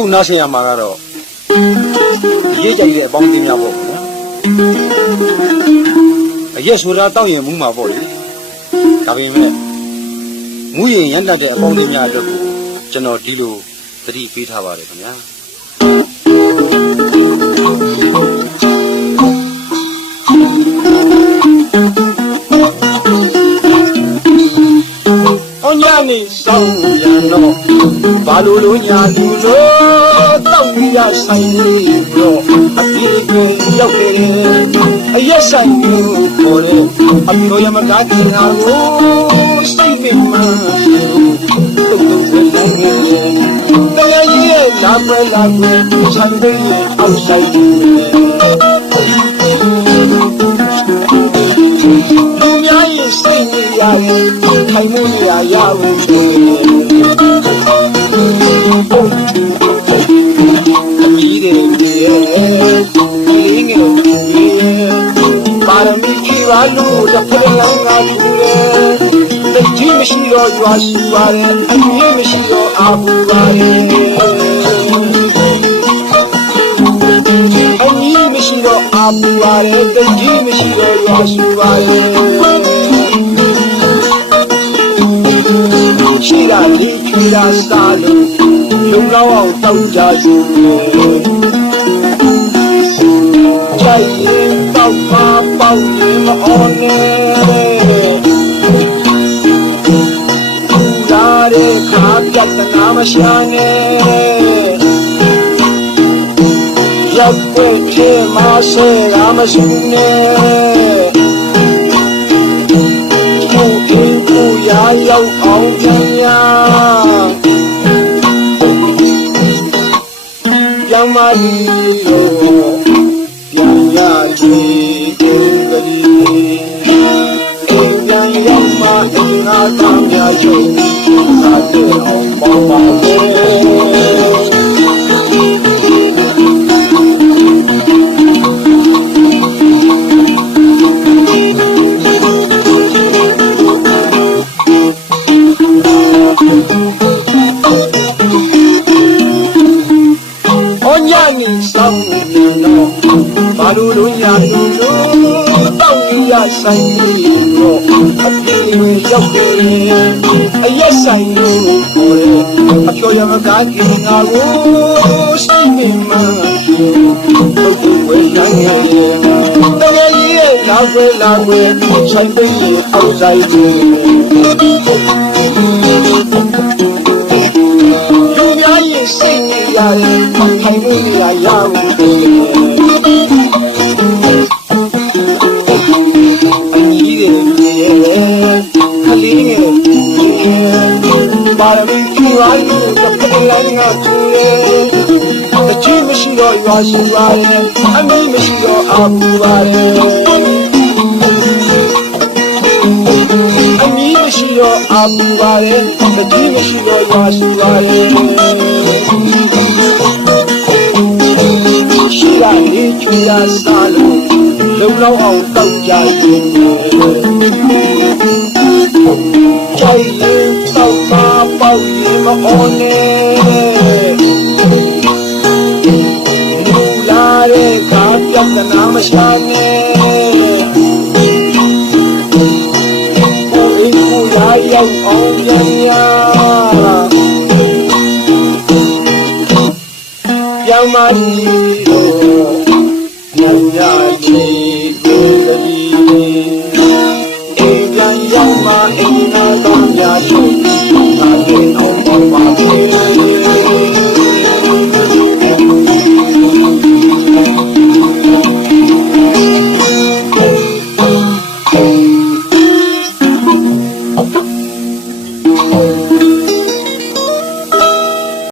အခုနားဆင်ရမှာကတော့ရေးကြိုက်တဲ့အပေါင်းအသင်းများပေါ့ဗျာအရက်ဆိုတာတောက်ရင်မူးမှာပေါ့လေဒါပေမဲ့မူးရင်ရမ်းတတ်တဲ့အပေါင်းအသင်းများအတွက်ကိုကျွန်တော်ဒီလိုသတိပေးထားပါတယ်ခင်ဗျာ နေဆောင်ရံတော့ဘာလို့လို့ညာလူလို့တောက်ပြီးရဆိုင်လေးတော့အပြေးပြေးရောက်တယ်အရက်ဆိုင်ကိုခေါ်တယ်အပြောရမကားတင်ဟာကိုစိတ်မိမှန်တုတ်တုတ်ပဲနိုင်နေတယ်ကြီးရဲ့လာပွဲလာပွဲဆံပေးရဲ့အောက်ဆိုင်လူများရဲ့စိတ်နေရရင် ထိုင်မှုရရဘူးဆိုရင်အမီးတွေဒီရဲ့ဒီငယ်ဒီရဲ့ပါရမီကြီးပါလို့တစ်ဖက်လောင်းကထူတယ်တကြီးမရှိတော့ရွာရှိပါတယ်အမီးမရှိတော့အာဘူပါတယ်အမီးမရှိတော့အာဘူပါတယ်တကြီးမရှိတော့ရွာရှိပါတယ် ရှိတာဒီချီတာစားလို့လုံလောက်အောင်တောက်ကြစီကြိုက်ရင်တောက်ပါပေါက်ရင်မအောင်နဲ့လာတဲ့ခါပြတ်နာမရှာနဲ့ရောက်တဲ့ချေမဆဲရမရှိနဲ့ ရာရောက်အောင်ပြန်ရပြောင်းမလို့ပြန်လာချေကိုယ်ကလေးအိမ်ပြန်ရောက်မှအင်္ဂါတောင်းရချုပ်သာတဲ့အောင်ပေါင်းပါ လေဟောညနီဆောင်နေတော့ဘာလို့လို့ညာလို့တောက်ရဆိုင်လို့အပြေရောက်တယ်အရက်ဆိုင်လို့ခေါ်တယ်အပြောရမကားကင်ငါကိုစိတ်မိမှပုတ်ပုတ်ဝဲနိုင်ရတယ်တကယ်ကြီးရဲ့လာွယ်လာွယ်ဆိုင်ပိတ်အောက်ဆိုင်ကြီးလူ မှုရရဘူးအကြီးတယ်ခလေးငယ်ပါရမီကြီးပါလို့တစ်ဖက်လိုက်ငါကျူတယ်တချီမရှိတော့ရွာရှိပါရဲ့အမေမရှိတော့အာပူပါရဲ့အမီးမရှိတော့အာပူပါရဲ့တချီမရှိတော့ရွာရှိပါရဲ့ ရှိရလေးချွေရစားလို့လုံလောက်အောင်တောက်ကြရင်ကြိုက်ရင်တောက်ပါပေါက်ရင်မအောင်နဲ့လူလာတဲ့ခါပြတ်နာ မနီရောညံ့ညံ့ချီကိုတည်းအင်္ဂန်ရောက်မှအင်္ဂါတော်များချို